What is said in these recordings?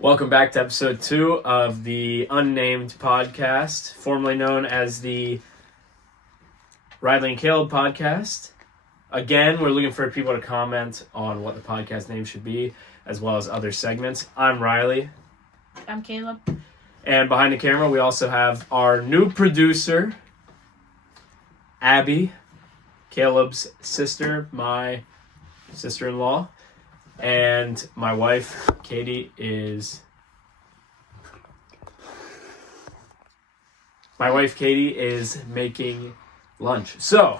Welcome back to episode 2 of the Unnamed Podcast, formerly known as the Reilly and Caleb Podcast. Again, we're looking for people to comment on what the podcast name should be, as well as other segments. I'm Reilly. I'm Caleb. And behind the camera, we also have our new producer, Abby, Caleb's sister, my sister-in-law. And my wife, Katie, is making lunch. So,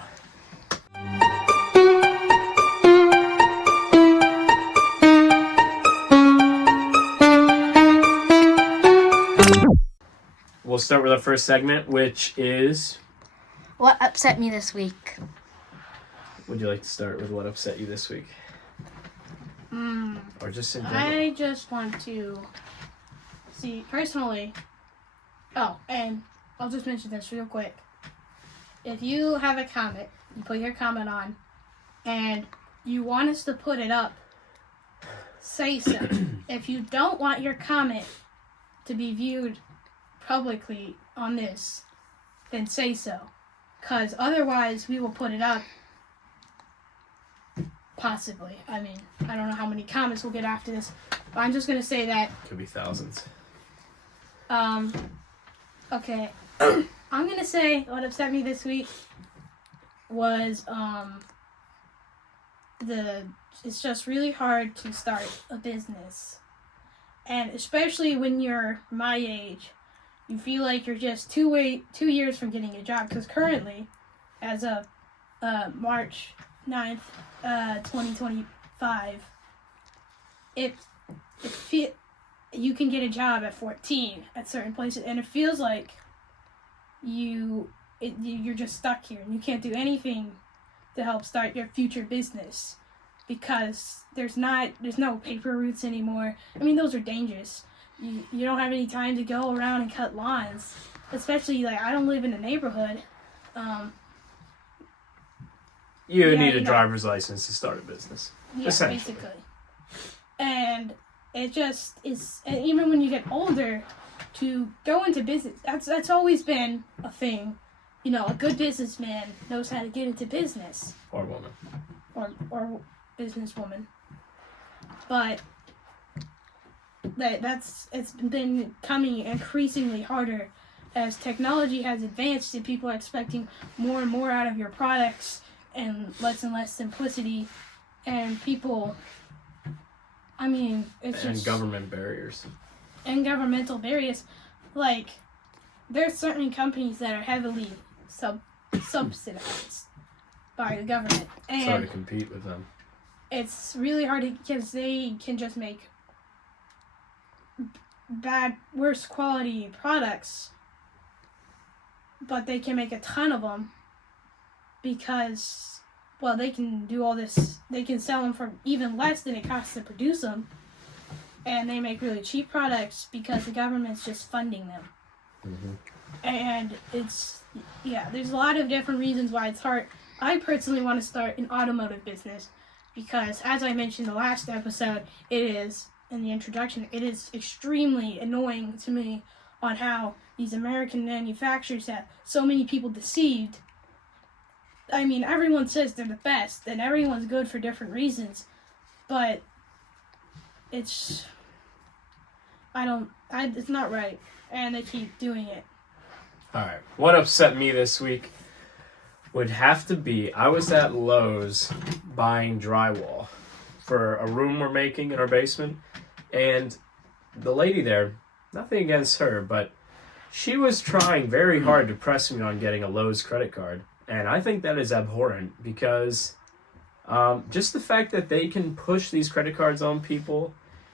we'll start with our first segment, which is... What upset me this week? Would you like to start with what upset you this week? Or just in general? I just want to see, personally, and I'll just mention this real quick. If you have a comment, you put your comment on, and you want us to put it up, say so. If you don't want your comment to be viewed publicly on this, then say so. Because otherwise, we will put it up. Possibly. I mean, I don't know how many comments we'll get after this, but I'm just going to say that. Could be thousands. Okay. I'm going to say what upset me this week was, it's just really hard to start a business. And especially when you're my age, you feel like you're just 2 years from getting a job. Because currently, as of March 9th, 2025, you can get a job at 14 at certain places, and it feels like you're just stuck here and you can't do anything to help start your future business because there's no paper routes anymore. I mean, those are dangerous. You don't have any time to go around and cut lawns, especially like I don't live in a neighborhood. You need a driver's license to start a business. Yeah, basically. And it just is, and even when you get older, to go into business, that's always been a thing. You know, a good businessman knows how to get into business. Or woman. Or businesswoman. But it's been becoming increasingly harder as technology has advanced and people are expecting more and more out of your products and less simplicity, and people, I mean, it's just... And government barriers. And governmental barriers. Like, there's certain companies that are heavily subsidized by the government. And it's hard to compete with them. It's really hard because they can just make worse quality products, but they can make a ton of them. Because, well, they can do all this, they can sell them for even less than it costs to produce them. And they make really cheap products because the government's just funding them. Mm-hmm. And there's a lot of different reasons why it's hard. I personally want to start an automotive business because, as I mentioned in the last episode, in the introduction, it is extremely annoying to me on how these American manufacturers have so many people deceived. I mean, everyone says they're the best, and everyone's good for different reasons, but it's not right, and they keep doing it. Alright, what upset me this week would have to be, I was at Lowe's buying drywall for a room we're making in our basement, and the lady there, nothing against her, but she was trying very hard to press me on getting a Lowe's credit card. And I think that is abhorrent because just the fact that they can push these credit cards on people,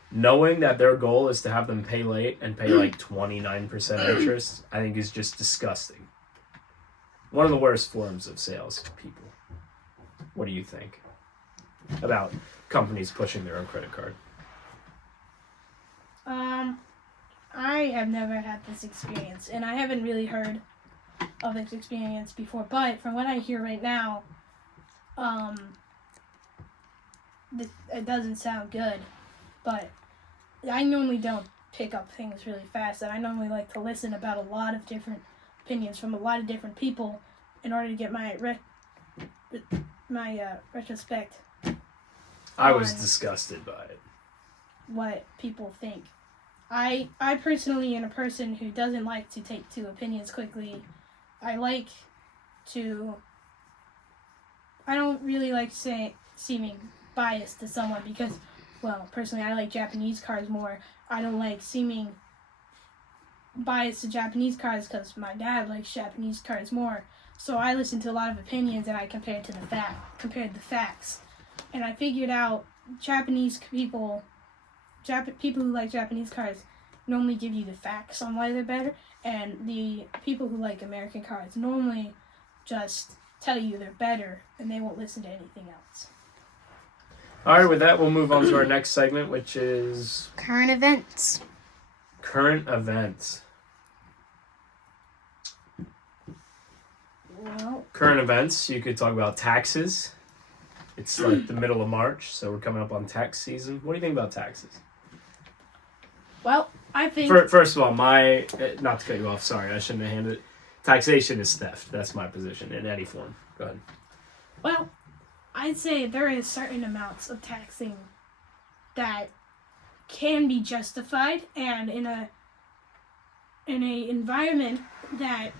knowing that their goal is to have them pay late and pay like 29% interest, I think is just disgusting. One of the worst forms of sales people. What do you think about companies pushing their own credit card? I have never had this experience, and I haven't really heard of this experience before, but from what I hear right now, it doesn't sound good. But I normally don't pick up things really fast, and I normally like to listen about a lot of different opinions from a lot of different people in order to get my retrospect. I was disgusted by it. What people think. I personally am a person who doesn't like to take two opinions quickly. I don't really like seeming biased to someone because, well, personally I like Japanese cars more. I don't like seeming biased to Japanese cars because my dad likes Japanese cars more. So I listen to a lot of opinions and I compared the facts. And I figured out people who like Japanese cars normally give you the facts on why they're better, and the people who like American cars normally just tell you they're better and they won't listen to anything else. All right, with that, we'll move on to our next segment, which is Current events. current events. Well, Current events, you could talk about taxes. It's like the middle of March, so we're coming up on tax season. What do you think about taxes? I think First of all, not to cut you off, sorry, I shouldn't have handed it. Taxation is theft. That's my position in any form. Go ahead. Well, I'd say there is certain amounts of taxing that can be justified, and in a environment that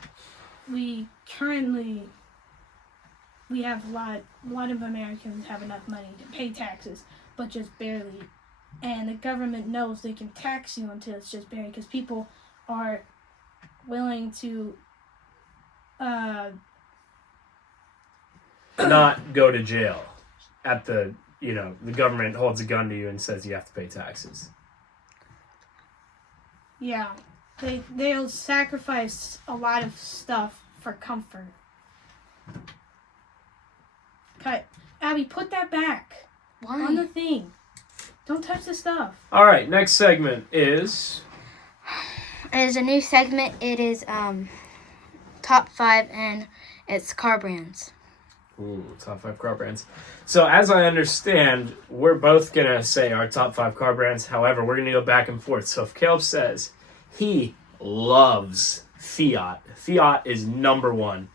we have a lot of Americans have enough money to pay taxes, but just barely. And the government knows they can tax you until it's just barely, because people are willing to Not go to jail at the government holds a gun to you and says you have to pay taxes. yeah, they'll sacrifice a lot of stuff for comfort. Cut. Abby, put that back on the thing. Don't touch the stuff. All right, next segment is It is a new segment. It is top 5, and it's car brands. top 5 car brands. So as I understand, we're both going to say our top 5 car brands. However, we're going to go back and forth. So if Caleb says he loves Fiat is number 1,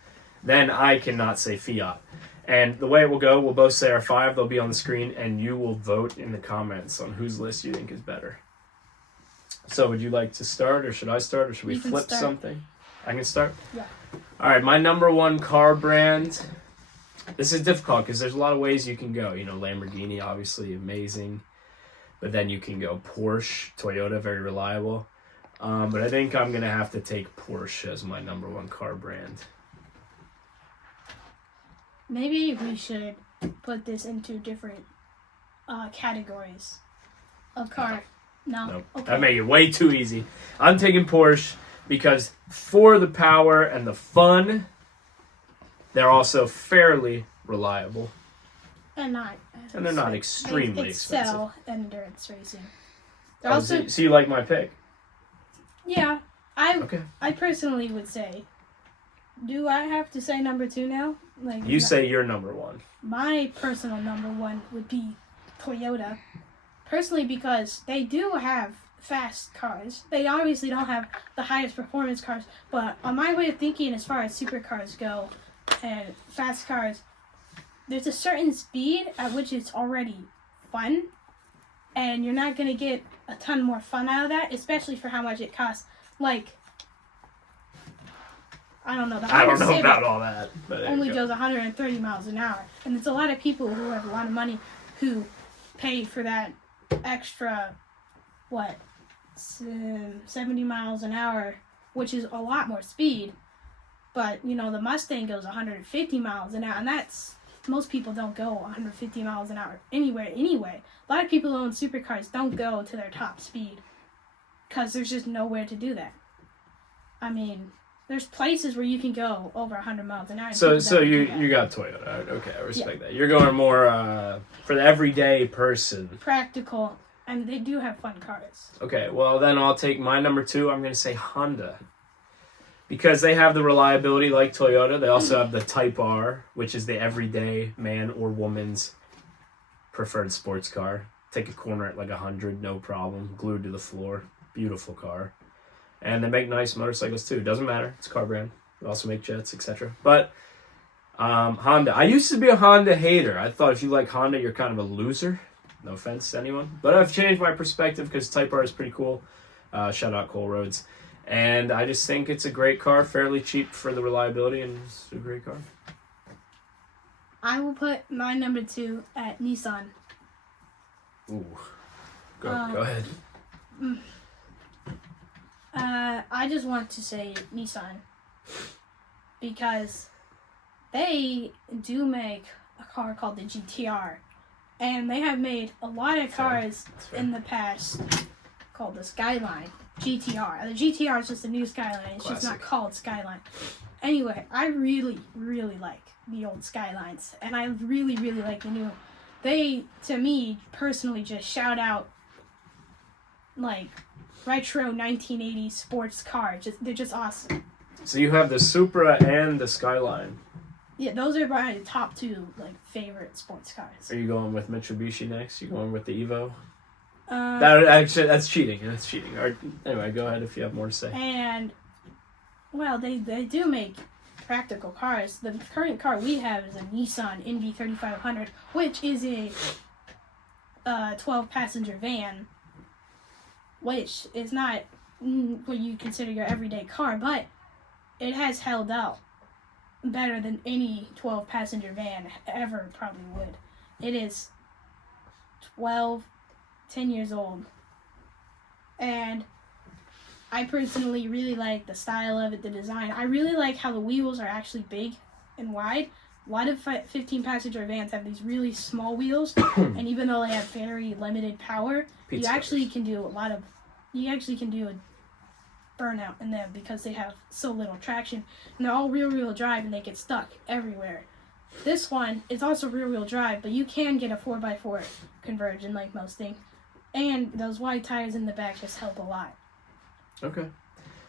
then I cannot say Fiat. And the way it will go, we'll both say our 5. They'll be on the screen, and you will vote in the comments on whose list you think is better. So would you like to start, or should I start, or should we You can flip start. something? I can start? Yeah. All right, my number 1 car brand. This is difficult because there's a lot of ways you can go. Lamborghini, obviously amazing. But then you can go Porsche, Toyota, very reliable. But I think I'm going to have to take Porsche as my number 1 car brand. Maybe we should put this into different categories of car. No. Nope. Okay. That made it way too easy. I'm taking Porsche because for the power and the fun, they're also fairly reliable. And they're not extremely expensive. Excel endurance racing. They're also, So you like my pick? yeah. Okay. I personally would say, do I have to say number 2 now? You say you're number 1. My personal number 1 would be Toyota. Personally, because they do have fast cars. They obviously don't have the highest performance cars, but on my way of thinking, as far as supercars go and fast cars, there's a certain speed at which it's already fun, and you're not going to get a ton more fun out of that, especially for how much it costs. Like, I don't know. The I don't Honda know Civic about all that. But there only you go. goes 130 miles an hour. And there's a lot of people who have a lot of money who pay for that extra, 70 miles an hour, which is a lot more speed. But, the Mustang goes 150 miles an hour, and most people don't go 150 miles an hour anywhere anyway. A lot of people who own supercars don't go to their top speed because there's just nowhere to do that. I mean, there's places where you can go over 100 miles an hour. So you got Toyota. Okay, I respect that. You're going more for the everyday person. Practical, and they do have fun cars. Okay, well then I'll take my number 2. I'm going to say Honda. Because they have the reliability like Toyota. They also have the Type R, which is the everyday man or woman's preferred sports car. take a corner at like 100, no problem. Glued to the floor. Beautiful car. And they make nice motorcycles too. Doesn't matter. It's a car brand. They also make jets, etc. But Honda. I used to be a Honda hater. I thought if you like Honda, you're kind of a loser. No offense to anyone. But I've changed my perspective because Type R is pretty cool. Shout out Cole Rhodes. And I just think it's a great car, fairly cheap for the reliability, and it's a great car. I will put my number 2 at Nissan. Ooh. Go ahead. I just want to say Nissan because they do make a car called the GTR, and they have made a lot of cars in the past called the Skyline GTR. The GTR is just a new Skyline. It's just not called Skyline. Anyway, I really, really like the old Skylines, and I really, really like the new. They, to me, personally just shout out like retro 1980s sports cars. They're just awesome. So you have the Supra and the Skyline. Yeah, those are my top 2 like favorite sports cars. Are you going with Mitsubishi next? You going with the Evo? That's cheating. That's cheating. Anyway, go ahead if you have more to say. And well, they do make practical cars. The current car we have is a Nissan NV3500, which is a 12-passenger van, which is not what you consider your everyday car, but it has held out better than any 12-passenger van ever probably would. It is 10 years old. And I personally really like the style of it, the design. I really like how the wheels are actually big and wide. A lot of 15-passenger vans have these really small wheels, and even though they have very limited power, you actually can do a burnout in them because they have so little traction, and they're all rear-wheel drive, and they get stuck everywhere. This one is also rear-wheel drive, but you can get a 4x4 conversion like most things, and those wide tires in the back just help a lot. Okay.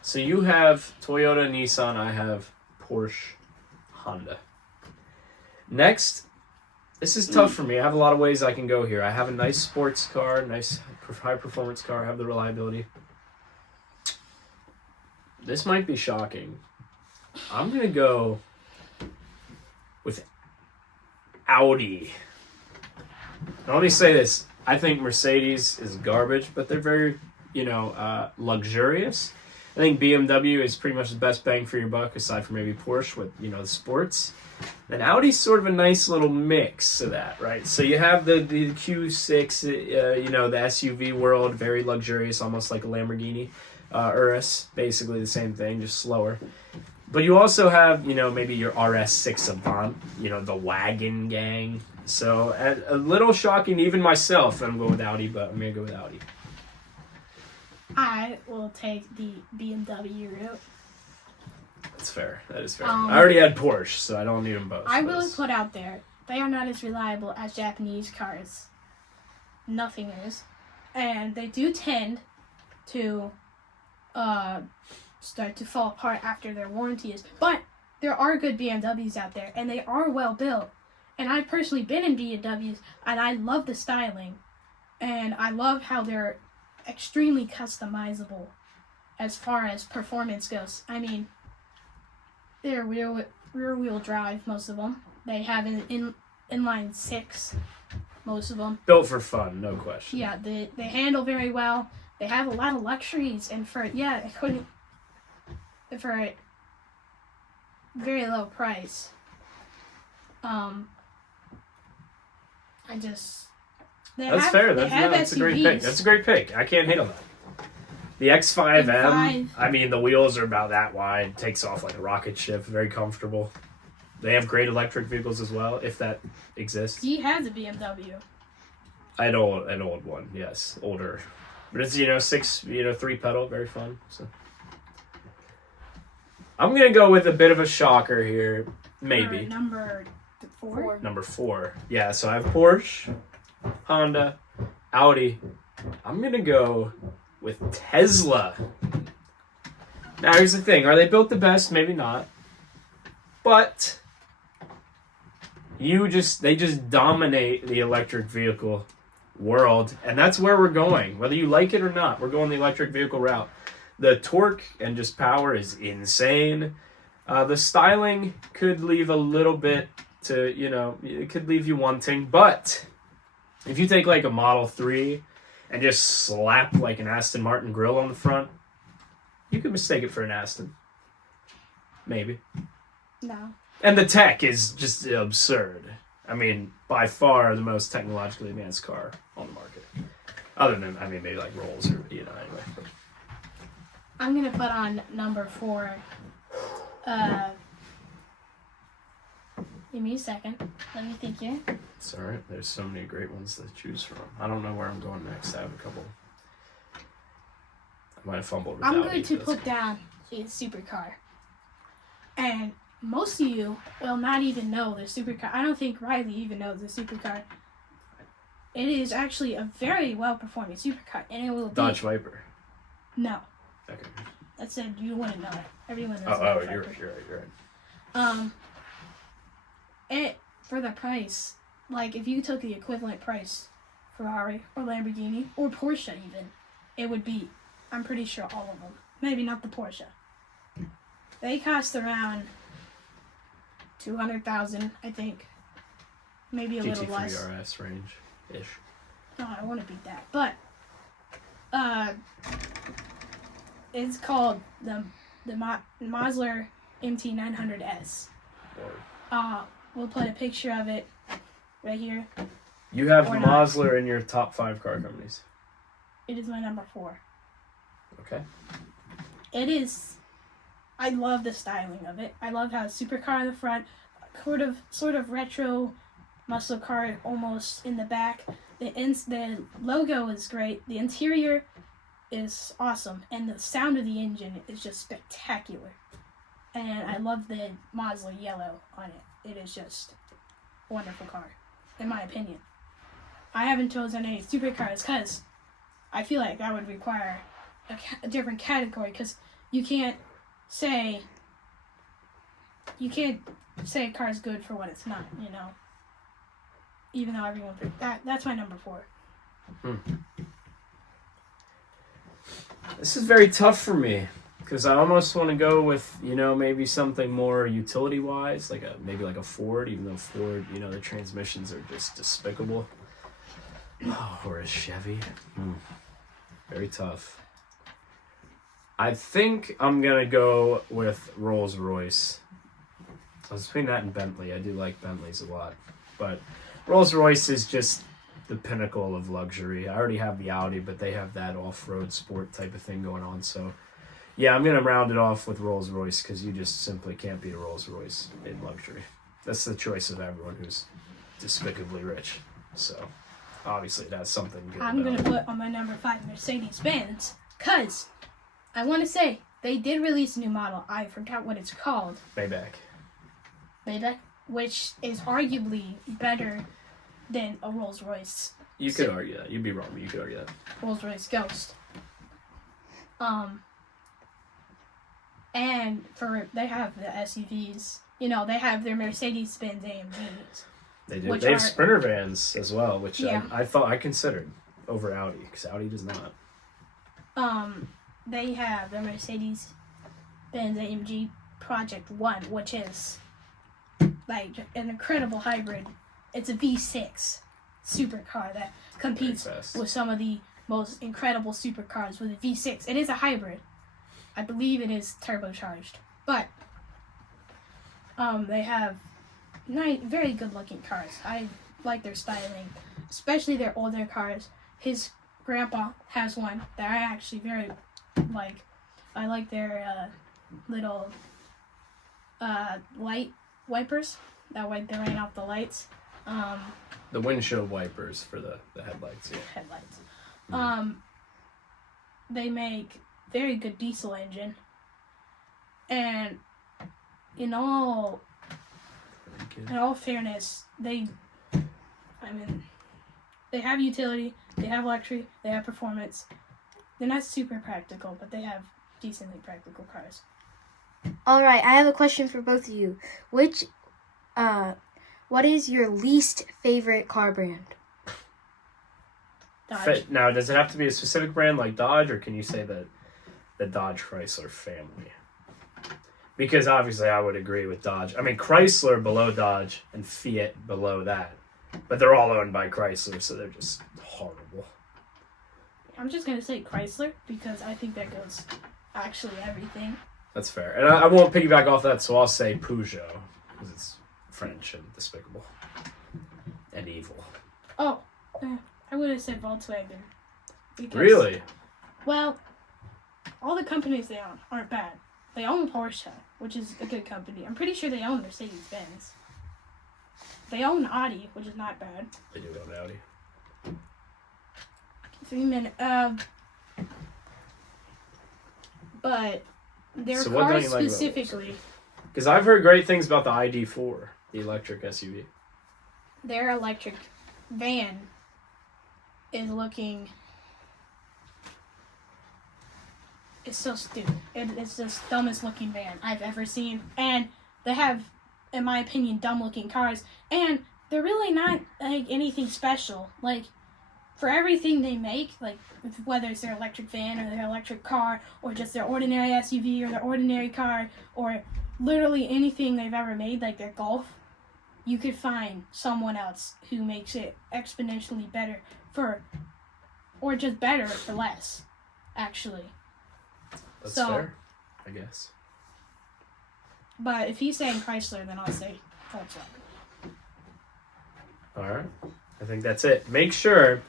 So you have Toyota, Nissan, I have Porsche, Honda. Next, this is tough for me. I have a lot of ways I can go here. I have a nice sports car, nice high-performance car, I have the reliability. This might be shocking. I'm going to go with Audi. Now, let me say this. I think Mercedes is garbage, but they're very, luxurious. I think BMW is pretty much the best bang for your buck, aside from maybe Porsche with, the sports. And Audi's sort of a nice little mix of that, right? So you have the Q6, the SUV world, very luxurious, almost like a Lamborghini. Urus, basically the same thing, just slower. But you also have, maybe your RS6 Avant, the wagon gang. So a little shocking to even myself, I'm going with Audi, but I'm going to go with Audi. I will take the BMW route. That's fair. That is fair. I already had Porsche, so I don't need them both. I will put out there, they are not as reliable as Japanese cars. Nothing is. And they do tend to start to fall apart after their warranty is. But there are good BMWs out there, and they are well built. And I've personally been in BMWs, and I love the styling. And I love how they're extremely customizable as far as performance goes. I mean, they're rear-wheel drive, most of them. They have an inline 6, most of them. Built for fun, no question. Yeah, they handle very well. They have a lot of luxuries, and for a very low price. That's fair. That's a great pick. That's a great pick. I can't hate on that. The X5M, I mean, the wheels are about that wide. Takes off like a rocket ship. Very comfortable. They have great electric vehicles as well, if that exists. He has a BMW. An old one, yes, older. But it's 3-pedal, very fun. So I'm gonna go with a bit of a shocker here, maybe. Number 4. Number 4, yeah. So I have Porsche, Honda, Audi. I'm gonna go with Tesla. Now here's the thing: are they built the best? Maybe not. But they just dominate the electric vehicle world, and that's where we're going. Whether you like it or not, we're going the electric vehicle route. The torque and just power is insane. The styling could leave a little bit to, it could leave you wanting, but if you take like a Model 3 and just slap like an Aston Martin grille on the front, you could mistake it for an Aston. Maybe. No. And the tech is just absurd. I mean, by far the most technologically advanced car on the market. Other than, maybe like Rolls or, anyway. I'm going to put on number 4. Give me a second. Let me think here. It's alright. There's so many great ones to choose from. I don't know where I'm going next. I have a couple. I might have fumbled with I'm Audi, going to but put down a supercar. And most of you will not even know the supercar. I don't think Reilly even knows the supercar. It is actually a very well-performing supercar, and it will be... Dodge Viper. No. Okay. I said you wouldn't know it. Everyone knows Oh, Dodge you're Viper. right. It, for the price, like if you took the equivalent price, Ferrari or Lamborghini or Porsche even, it would be, I'm pretty sure all of them. Maybe not the Porsche. They cost around $200,000, I think. Maybe a little less. GT3 RS range-ish. No, I want to beat that. But, it's called the Mazda MT900S. We'll put a picture of it right here. You have Or not. Mazda in your top 5 car companies. It is my number 4. Okay. It is. I love the styling of it. I love how it's supercar in the front, sort of retro muscle car almost in the back. The logo is great. The interior is awesome, and the sound of the engine is just spectacular. And I love the Mazda yellow on it. It is just a wonderful car, in my opinion. I haven't chosen any supercars because I feel like that would require a different category, because you can't say a car is good for what it's not, even though everyone that's my number 4. This is very tough for me because I almost want to go with, maybe something more utility wise, maybe like a Ford, even though Ford, the transmissions are just despicable. Or a Chevy. Very tough. I think I'm going to go with Rolls-Royce. I was between that and Bentley. I do like Bentleys a lot. But Rolls-Royce is just the pinnacle of luxury. I already have the Audi, but they have that off-road sport type of thing going on. So, yeah, I'm going to round it off with Rolls-Royce because you just simply can't beat a Rolls-Royce in luxury. That's the choice of everyone who's despicably rich. So, obviously, that's something good. I'm going to put on my number 5 Mercedes-Benz because I want to say they did release a new model. I forgot what it's called. Maybach, which is arguably better than a Rolls-Royce. You could argue that. You'd be wrong, but you could argue that. Rolls-Royce Ghost. And they have the SUVs. They have their Mercedes-Benz AMGs. They do. They have Sprinter vans as well, which yeah. I considered over Audi because Audi does not. They have the Mercedes-Benz AMG Project 1, which is like an incredible hybrid. It's a V6 supercar that competes with some of the most incredible supercars with a V6. It is a hybrid. I believe it is turbocharged. But they have very good looking cars. I like their styling, especially their older cars. His grandpa has one that I actually very like. I like their little light wipers that wipe the rain off the lights. The windshield wipers for the headlights. Yeah. Headlights. They make very good diesel engine, and in all fairness, they have utility, they have luxury, they have performance. They're not super practical, but they have decently practical cars. All right, I have a question for both of you. What is your least favorite car brand? Dodge. Now, does it have to be a specific brand like Dodge, or can you say that the Dodge Chrysler family? Because obviously I would agree with Dodge. I mean, Chrysler below Dodge and Fiat below that. But they're all owned by Chrysler, so they're just horrible. I'm just going to say Chrysler because I think that goes actually everything. That's fair. And I won't piggyback off that, so I'll say Peugeot because it's French and despicable and evil. Oh, I would have said Volkswagen. Because, Really? Well, all the companies they own aren't bad. They own Porsche, which is a good company. I'm pretty sure they own Mercedes-Benz. They own Audi, which is not bad. They do own Audi. 3 minutes. But their So what don't cars you like about specifically, Because I've heard great things about the ID4, the electric SUV. their electric van is looking. It's so stupid. It's the dumbest looking van I've ever seen. And they have, in my opinion, dumb looking cars. And they're really not like anything special. Like, for everything they make, like whether it's their electric van or their electric car or just their ordinary SUV or their ordinary car or literally anything they've ever made, like their Golf, you could find someone else who makes it exponentially better for, or just better for less, actually. That's So- fair, I guess. But if he's saying Chrysler, then I'll say Volkswagen. All right. I think that's it. Make sure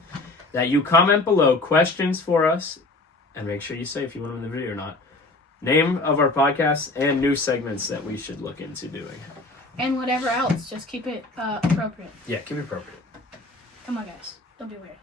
that you comment below questions for us, and make sure you say if you want them in the video or not. Name of our podcast and new segments that we should look into doing. And whatever else, just keep it appropriate. Yeah, keep it appropriate. Come on, guys. Don't be weird.